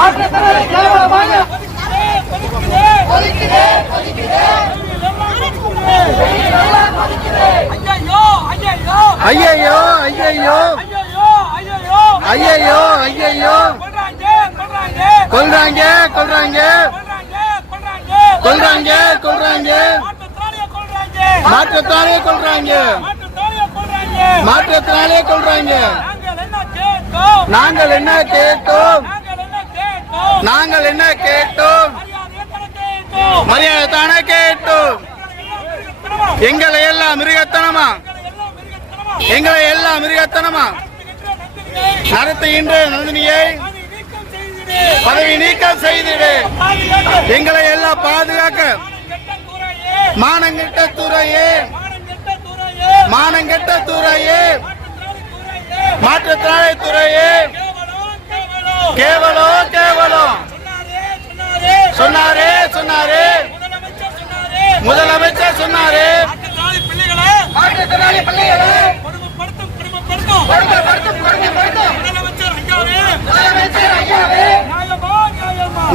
மாற்றுத்திறனாளி கேவலமாக ஐயோ ஐயோ ஐயையோ ஐயையோ. ஐயையோ ஐயையோ. கொல்றாங்க கொல்றாங்க. கொல்றாங்க கொல்றாங்க. மாற்றத்தாலே கொல்றாங்க. மாற்றத்தினாலே கொல்றாங்க. நாங்கள் என்ன கேட்டோம்? நாங்கள் என்ன கேட்டோம்? மரியாதை தானே கேட்டோம். எங்களை எல்லாம் மிருகத்தனமா? எங்களை எல்லாம் மிருகத்தனமா? நடத்துகின்ற நந்தினியை பதவி நீக்கம் செய்திடு. எங்களை எல்லாம் பாதுகாக்க மானங்கெட்ட துறையே. மானங்கெட்ட துறையே. மாற்றுத்திறனாளி துறையே கேவலம் கேவலம் சொன்னாரே சொன்னாரே. முதலமைச்சர் சொன்னாரே. மாற்றுத்திறனாளி பிள்ளைகளை.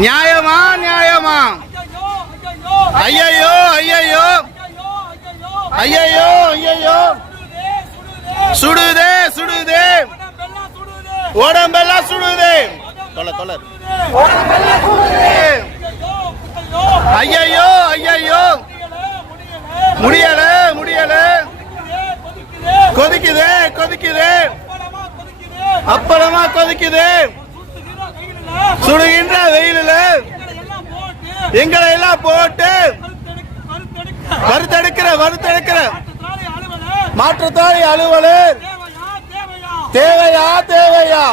நியாயமா நியாயமா? ஐயோ ஐயோ ஐயோ ஐயோ சுடுதே சுடுதே. உடம்பெல்லாம் சுடுதே. தொலை தொலை. ஐயையோ ஐயையோ. முடியல முடியல. கொதிக்குது கொதிக்குது. அப்பளமா கொதிக்குது. சுடுகின்ற வெயிலில் எங்களை எல்லாம் போட்டு வறுத்தெடுக்கிற வறுத்தெடுக்கிற. மாற்றுத்தாய் அலுவலர். தேவையா தேவையா?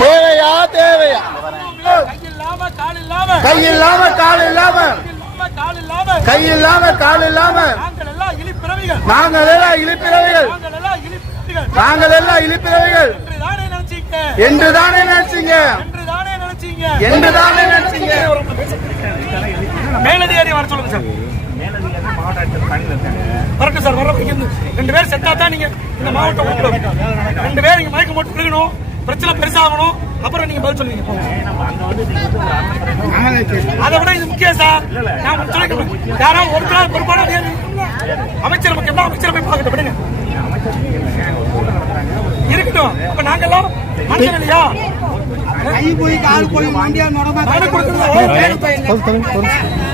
தேவையா தேவையா? கை இல்லாம கால் இல்லாம. கை இல்லாம கால் இல்லாம. நாங்கள் எல்லாம் இழிப்பிறவைகள். நாங்கள் எல்லாம் இழிப்பிறவைகள். என்று தானே நினைச்சீங்க? என்று தானே நினைச்சீங்க? மேலதிகாரி வர சொல்லுங்க சார். வரட்டும் சார் வர ரெண்டு பேர் செத்தா தான் நீங்க இந்த மாவட்டம் ரெண்டு பேர் இங்க மயக்கம் போட்டு விழுகணும். பிரச்சனை பெருசாகணும் அப்புறம் நீங்க பதில் சொல்லுவீங்க போங்க. அதை விட இது முக்கியம் சார் நான் சொல்லிக்கிறேன் யாராவது ஒரு நாள் பொறுப்பான அதிகாரி அமைச்சர் நமக்கு என்ன அமைச்சர் போய் பார்க்கட்டும் விடுங்க இருக்கட்டும் அப்ப நாங்கெல்லாம் மனுஷன் இல்லையா கை போய் கால் போய் நானே கொடுக்கிறேன்.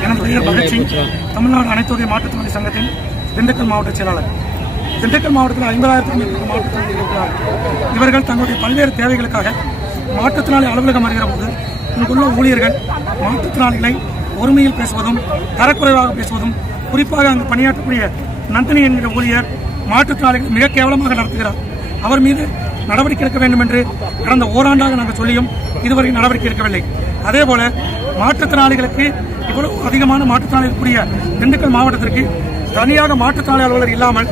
எனது பெயர் பகத்சிங் தமிழ்நாடு அனைத்து வகை மாற்றுத்திறனாளி சங்கத்தின் திண்டுக்கல் மாவட்ட செயலாளர் திண்டுக்கல் மாவட்டத்தில் ஐம்பதாயிரத்துக்கும் மேற்பட்ட மாவட்டத்தில் இருக்கிறார்கள் இவர்கள் தங்களுடைய பல்வேறு தேவைகளுக்காக மாற்றுத்திறனாளி அலுவலகம் வருகிற போது இங்குள்ள ஊழியர்கள் மாற்றுத்திறனாளிகளை ஒருமையில் பேசுவதும் தரக்குறைவாக பேசுவதும் குறிப்பாக அங்கு பணியாற்றக்கூடிய நந்தினி என்கிற ஊழியர் மாற்றுத்திறனாளிகள் மிக கேவலமாக நடத்துகிறார். அவர் மீது நடவடிக்கை எடுக்க வேண்டும் என்று கடந்த ஓராண்டாக நாங்கள் சொல்லியும் இதுவரை நடவடிக்கை எடுக்கவில்லை. அதே போல மாற்றுத்திறனாளிகளுக்கு இவ்வளவு அதிகமான மாற்றுத்திறனாளிகளுக்குரிய திண்டுக்கல் மாவட்டத்திற்கு தனியாக மாற்றுத்திறனாளி அலுவலர் இல்லாமல்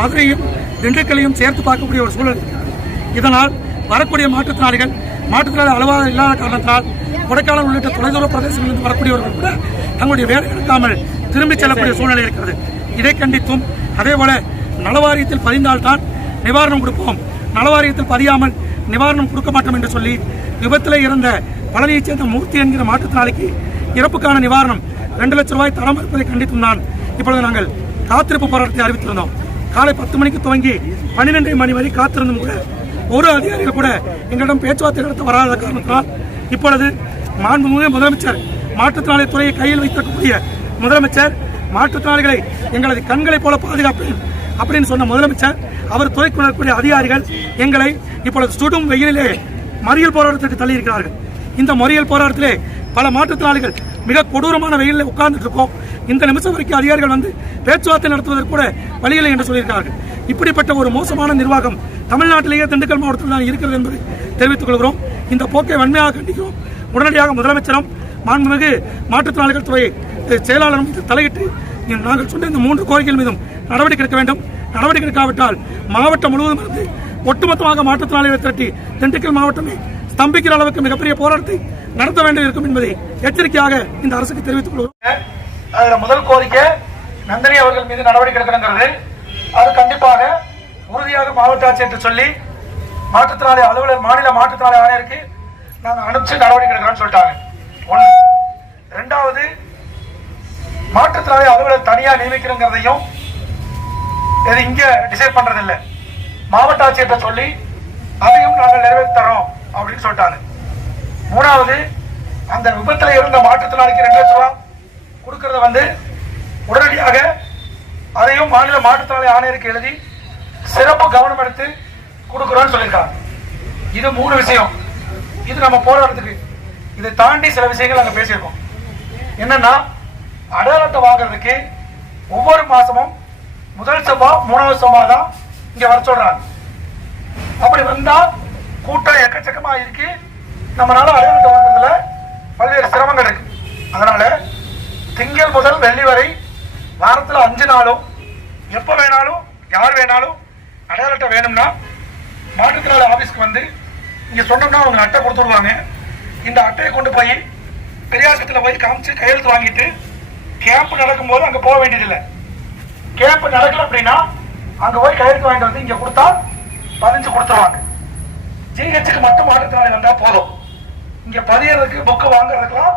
மதுரையும் திண்டுக்கல்லையும் சேர்த்து பார்க்கக்கூடிய ஒரு சூழல். இதனால் வரக்கூடிய மாற்றுத்திறனாளிகள் மாற்றுத்திறனாளி அளவாக இல்லாத காரணத்தால் கொடைக்கானல் உள்ளிட்ட தொலைதூர பிரதேசங்களிலிருந்து வரக்கூடியவர்கள் கூட தங்களுடைய வேலை எடுக்காமல் திரும்பிச் செல்லக்கூடிய சூழ்நிலை இருக்கிறது. இதை கண்டித்தும் அதே போல நலவாரியத்தில் பதிந்தால்தான் நிவாரணம் கொடுப்போம். நலவாரியத்தில் பதியாமல் நிவாரணம் கொடுக்க மாட்டோம் என்று சொல்லி விபத்தில் இறந்த பழனியைச் சேர்ந்த மூர்த்தி என்கிற மாற்றுத்திறனாளிக்கு இறப்புக்கான நிவாரணம் ரெண்டு லட்சம் ரூபாய் தர மறுப்பதை கண்டித்தும் தான் இப்பொழுது நாங்கள் காத்திருப்பு போராட்டத்தை அறிவித்திருந்தோம். காலை பத்து மணிக்கு துவங்கி பன்னிரெண்டரை மணி வரை காத்திருந்தும் கூட ஒரு அதிகாரிகள் கூட எங்களிடம் பேச்சுவார்த்தை நடத்த வராத காரணத்தினால் இப்பொழுது மாண்புமிகு முதலமைச்சர் மாற்றுத்திறனாளி துறையை கையில் வைத்திருக்கக்கூடிய முதலமைச்சர் மாற்றுத்திறனாளிகளை எங்களது கண்களைப் போல பாதுகாப்பேன் அப்படின்னு சொன்ன முதலமைச்சர் அவர் துறைக்கு வரக்கூடிய அதிகாரிகள் எங்களை இப்பொழுது சுடும் வெயிலிலே மறியல் போராட்டத்திற்கு தள்ளியிருக்கிறார்கள். இந்த மறியல் போராட்டத்திலே பல மாற்றுத்திறனாளிகள் மிக கொடூரமான வெயிலில் உட்கார்ந்துட்டு இருக்கோம் இந்த நிமிஷம் வரைக்கும் அதிகாரிகள் வந்து பேச்சுவார்த்தை நடத்துவதற்கு கூட வழியில்லை என்று சொல்லியிருக்கார்கள். இப்படிப்பட்ட ஒரு மோசமான நிர்வாகம் தமிழ்நாட்டிலேயே திண்டுக்கல் மாவட்டத்தில் தான் இருக்கிறது என்பதை தெரிவித்துக் கொள்கிறோம். இந்த போக்கை வன்மையாக கண்டிக்கிறோம். உடனடியாக முதலமைச்சரும் மாண்புமிகு மாற்றுத்திறனாளிகள் துறை செயலாளரும் தலையிட்டு நாங்கள் சொன்ன இந்த மூன்று கோரிக்கைகள் மீதும் நடவடிக்கை எடுக்க வேண்டும். நடவடிக்கை எடுக்காவிட்டால் மாவட்டம் முழுவதும் இருந்து ஒட்டுமொத்தமாக மாற்றுத்திறனாளிகளை திரட்டி திண்டுக்கல் மாவட்டமே ஸ்தம்பிக்கிற அளவுக்கு மிகப்பெரிய போராட்டத்தை நடத்த வேண்டும் இருக்கும் என்பதை எச்சரிக்கையாக இந்த அரசுக்கு தெரிவித்துக் கொள்கிறோம். முதல் கோரிக்கை நந்தினி அவர்கள் மீது நடவடிக்கை எடுக்கணுங்கிறது. அது கண்டிப்பாக உறுதியாக மாவட்ட ஆட்சியர் என்று சொல்லி மாற்றுத்திறனாளி அலுவலர் மாநில மாற்றுத்திறனாளி ஆணையருக்கு நாங்கள் அனுப்பிச்சு நடவடிக்கை எடுக்கிறோம்னு சொல்லிட்டாங்க. ஒன்று ரெண்டாவது மாற்றுத்திறனாளி அலுவலர் தனியாக நியமிக்கிறோங்கிறதையும் இது இங்கே டிசைட் பண்றது மாவட்ட ஆட்சியர்கிட்ட சொல்லி அதையும் நாங்கள் நிறைவேற்றி தரோம் அப்படின்னு சொல்லிட்டாங்க மூணாவது அந்த விபத்தில் இருந்த மாற்றுத்திறனாளிக்கு ரெண்டு லட்ச ரூபா கொடுக்கறத வந்து உடனடியாக அதையும் மாநில மாற்றுத்திறனாளி ஆணையருக்கு எழுதி சிறப்பு கவனம் எடுத்து கொடுக்குறோன்னு சொல்லியிருக்காங்க. இது மூணு விஷயம். இது நம்ம போராடுறதுக்கு இதை தாண்டி சில விஷயங்கள் நாங்கள் பேசியிருக்கோம். என்னன்னா அடையாளத்தை அட்டை வாங்குறதுக்கு ஒவ்வொரு மாசமும் முதல் செவ்வாய் மூணாவது செவ்வாய் தான் இங்க வர சொல்றாங்க. அப்படி வந்தா கூட்டம் எக்கச்சக்கமா இருக்கு. நம்மளால அடையாள வாங்குறதுல பல்வேறு சிரமங்கள் இருக்கு. அதனால திங்கள் முதல் வெள்ளி வரை வாரத்துல அஞ்சு நாளும் எப்ப வேணாலும் யார் வேணாலும் அடையாள அட்டை வேணும்னா மாற்றுத்திறனாளி ஆபீஸ்க்கு வந்து இங்க சொன்னோம்னா அவங்க அட்டை கொடுத்துடுவாங்க இந்த அட்டையை கொண்டு போய் பெரியாசத்துல போய் காமிச்சு கையெழுத்து வாங்கிட்டு கேம்ப் நடக்கும்போது அங்க போக வேண்டியதில்லை. கேம்ப் நடக்கல அப்படின்னா அங்க போய் கையெழுத்து வாங்கிட்டு வந்து இங்க கொடுத்தா பதிஞ்சு கொடுத்துருவாங்க. ஜிஹெச்சுக்கு மட்டும் மாற்றுத்திறனாளி வந்தா போதும். இங்க பதியறதுக்கு புக்கு வாங்குறதுக்கெல்லாம்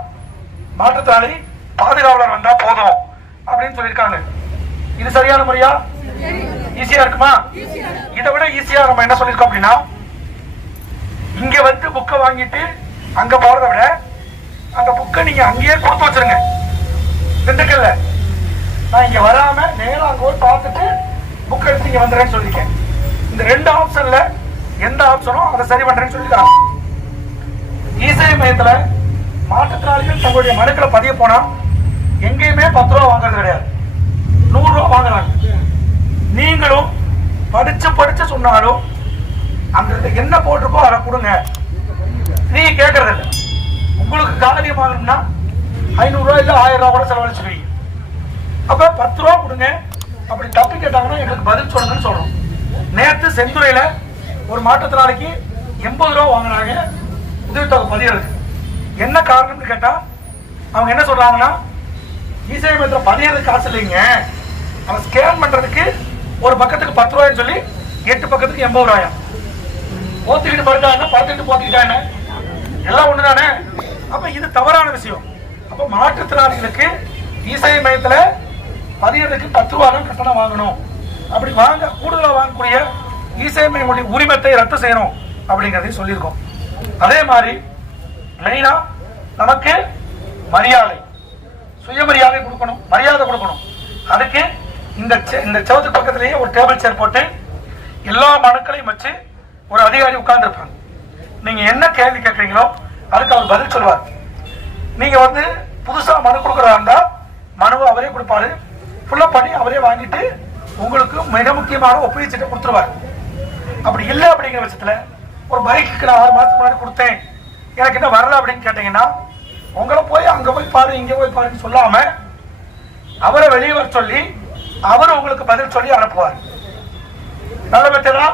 மாற்றுத்திறனாளி பாதுகாவலர் வந்தா போதும் அப்படின்னு சொல்லியிருக்காங்க. இது சரியான முறையா? ஈஸியா இருக்குமா? இதை விட ஈஸியா நம்ம என்ன சொல்லியிருக்கோம் அப்படின்னா இங்க வந்து புக்கை வாங்கிட்டு அங்க போறதை விட அந்த புக்கை நீங்க அங்கேயே கொடுத்து வச்சிருங்க. திண்டுக்கல்ல. நான் இங்க வராம நேரம் அங்க போய் பார்த்துட்டு புக் எடுத்து இங்க வந்துடுறேன்னு சொல்லியிருக்கேன். இந்த ரெண்டு ஆப்ஷன்ல எந்த ஆப்ஷனோ அதை சரி பண்றேன்னு சொல்லிட்டாங்க இசை மையத்துல மாற்றுத்திறனாளிகள் தங்களுடைய மனுக்களை பதிய போனா எங்கேயுமே பத்து ரூபா வாங்குறது கிடையாது. நூறு ரூபா வாங்குறாங்க. நீங்களும் படிச்சு படிச்சு சொன்னாலும் அந்த என்ன போட்டிருக்கோ அதை கொடுங்க. நீங்க கேட்கறது உங்களுக்கு காலனியம் வாங்கணும்னா ஐநூறுரூவா இல்லை ஆயிரம் ரூபா கூட செலவழிச்சிருவீங்க அப்ப பத்து ரூபா கொடுங்க. அப்படி தப்பி கேட்டாங்கன்னா எங்களுக்கு பதில் சொல்லுங்கன்னு சொல்றோம். நேற்று செந்துறையில ஒரு மாற்றுத்திறனாளிக்கு எண்பது ரூபா வாங்கினாங்க. உதவித்தொகை பதிகளுக்கு என்ன காரணம்னு கேட்டால் அவங்க என்ன சொல்கிறாங்கன்னா இசை மையத்தில் பதியறதுக்கு காசு இல்லைங்க. அவன் ஸ்கேன் பண்ணுறதுக்கு ஒரு பக்கத்துக்கு பத்து ரூபாய்னு சொல்லி எட்டு பக்கத்துக்கு எண்பது ரூபாயா? போத்திக்கிட்டு படுத்தாங்க படுத்துக்கிட்டு போத்திக்கிட்டாங்க எல்லாம் ஒன்று தானே அப்போ இது தவறான விஷயம். அப்போ மாற்றுத்திறனாளிகளுக்கு இசை மையத்தில் பதியறதுக்கு பத்து ரூபா தான் கட்டணம் வாங்கணும். அப்படி வாங்க கூடுதலாக வாங்கக்கூடிய இசை உரிமத்தை ரத்து செய்யணும் அப்படிங்கிறதையும் சொல்லியிருக்கோம். அதே மாதிரி மெயினா நமக்கு மரியாதை சுயமரியாதை கொடுக்கணும் மரியாதை கொடுக்கணும். அதுக்கு இந்த செ- இந்த செவத்து பக்கத்திலேயே ஒரு டேபிள் சேர் போட்டு எல்லா மனுக்களையும் வச்சு ஒரு அதிகாரி உட்கார்ந்துருப்பாங்க. நீங்க என்ன கேள்வி கேட்குறீங்களோ அதுக்கு அவர் பதில் சொல்லுவார். நீங்க வந்து புதுசா மனு கொடுக்கறதா இருந்தா மனுவை அவரே கொடுப்பாரு. ஃபுல்லாக பண்ணி அவரே வாங்கிட்டு உங்களுக்கு மிக முக்கியமான ஒப்புகை சீட்டை கொடுத்துருவார். அப்படி இல்லை அப்படிங்கிற பட்சத்தில் ஒரு பைக்குக்கு நான் ஆறு மாதத்துக்கு முன்னாடி கொடுத்தேன். எனக்கு என்ன வரல அப்படின்னு கேட்டீங்கன்னா உங்களை போய் அங்கே போய் பாரு இங்கே போய் பாருன்னு சொல்லாமல் அவரை வெளியே வர சொல்லி அவர் உங்களுக்கு பதில் சொல்லி அனுப்புவார். நல்ல மெத்தடா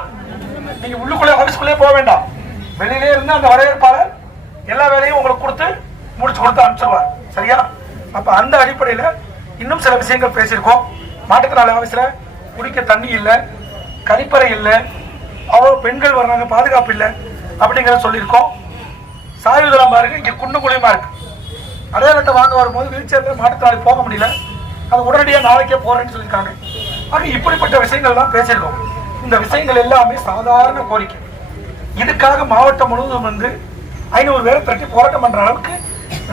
நீங்க உள்ளுக்குள்ளே ஆஃபீஸ்க்குள்ளே போக வேண்டாம். வெளியிலே இருந்து அந்த வரவேற்பாளர் எல்லா வேலையும் உங்களுக்கு கொடுத்து முடிச்சு கொடுத்து அனுப்பிச்சிருவார். சரியா? அப்போ அந்த அடிப்படையில் இன்னும் சில விஷயங்கள் பேசியிருக்கோம். மாட்டுத்திறனாளி ஆஃபீஸில் குடிக்க தண்ணி இல்லை கழிப்பறை இல்லை அவ்வளோ பெண்கள் வர்றாங்க பாதுகாப்பு இல்லை அப்படிங்கிறத சொல்லியிருக்கோம். சாயுதளம் பாருங்க இங்கே குண்டு இருக்குது இருக்கு. அடையாளத்தை வாங்க வரும்போது வீல் சேர்ல மாற்றுத்தாளி போக முடியல. அது உடனடியாக நாளைக்கே போகிறேன்னு சொல்லியிருக்காங்க. ஆக இப்படிப்பட்ட விஷயங்கள் தான் பேசியிருக்கோம். இந்த விஷயங்கள் எல்லாமே சாதாரண கோரிக்கை. இதுக்காக மாவட்டம் முழுவதும் வந்து ஐநூறு பேரை திரட்டி போராட்டம் பண்ணுற அளவுக்கு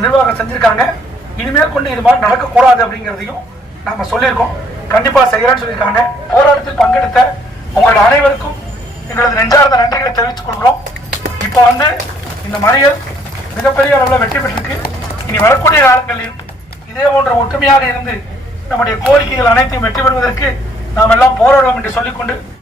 நிர்வாகம் செஞ்சுருக்காங்க. இனிமேல் கொண்டு இது மாதிரி நடக்கக்கூடாது அப்படிங்கிறதையும் நாம் சொல்லியிருக்கோம். கண்டிப்பாக செய்கிறேன்னு சொல்லியிருக்காங்க. போராட்டத்தில் பங்கெடுத்த உங்களோட அனைவருக்கும் எங்களது நெஞ்சார்ந்த நன்றிகளை தெரிவித்துக் கொள்கிறோம். இப்போ வந்து இந்த மறியல் மிகப்பெரிய அளவில் வெற்றி பெற்றிருக்கு. இனி வரக்கூடிய காலங்களில் இதே போன்ற ஒற்றுமையாக இருந்து நம்முடைய கோரிக்கைகள் அனைத்தையும் வெற்றி பெறுவதற்கு நாம் எல்லாம் போராடுவோம் என்று சொல்லிக்கொண்டு